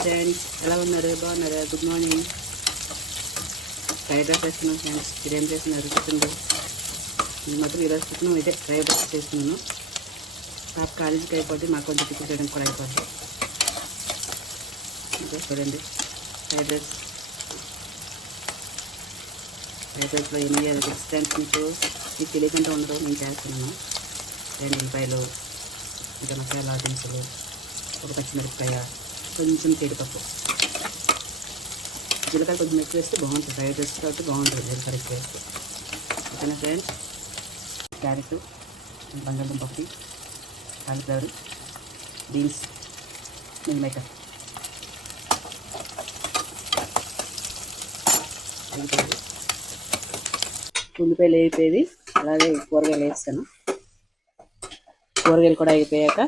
Friends, ఎలా ఉన్నారు? బాగున్నారా? Good morning. ఫ్రైడ్ రైస్ చేస్తున్నాను ఫ్రెండ్స్. మీరు ఏం చేస్తున్నారు? టిఫిన్లు మాత్రం ఈరోజు టిఫిన్ అయితే ఫ్రైడ్ రైస్ చేస్తున్నాను. పాప కాలేజీకి అయిపోద్ది, మాకు కొంచెం టిఫిన్ చేయడానికి కూడా అయిపోద్ది. ఇంకా చూడండి, ఫ్రైడ్ రైస్లో ఎన్ని ఫ్రెండ్స్ మీకు తెలియకుండా ఉండదు. నేను చేస్తున్నాను. 2 ఉల్లిపాయలు, ఇంకా మసాలా దినుసులు, ఒక పచ్చిమిరపకాయ, కొంచెం జీడిపప్పు. జీలకర్ర కొంచెం ఎక్కువ వేస్తే బాగుంటుంది. ఫ్రైడ్ రైస్ కాబట్టి బాగుంటుంది జీలకర్ర ఎక్కువ వేస్తే. ఓకేనా ఫ్రెండ్స్? క్యారెట్, బంగాళదుంప పప్పు, కాలీఫ్లవర్, బీన్స్, మిల్ మేకర్. ఉల్లిపాయలు అయిపోయేది, అలాగే కూరగాయలు వేస్తాను. కూరగాయలు కూడా అయిపోయాక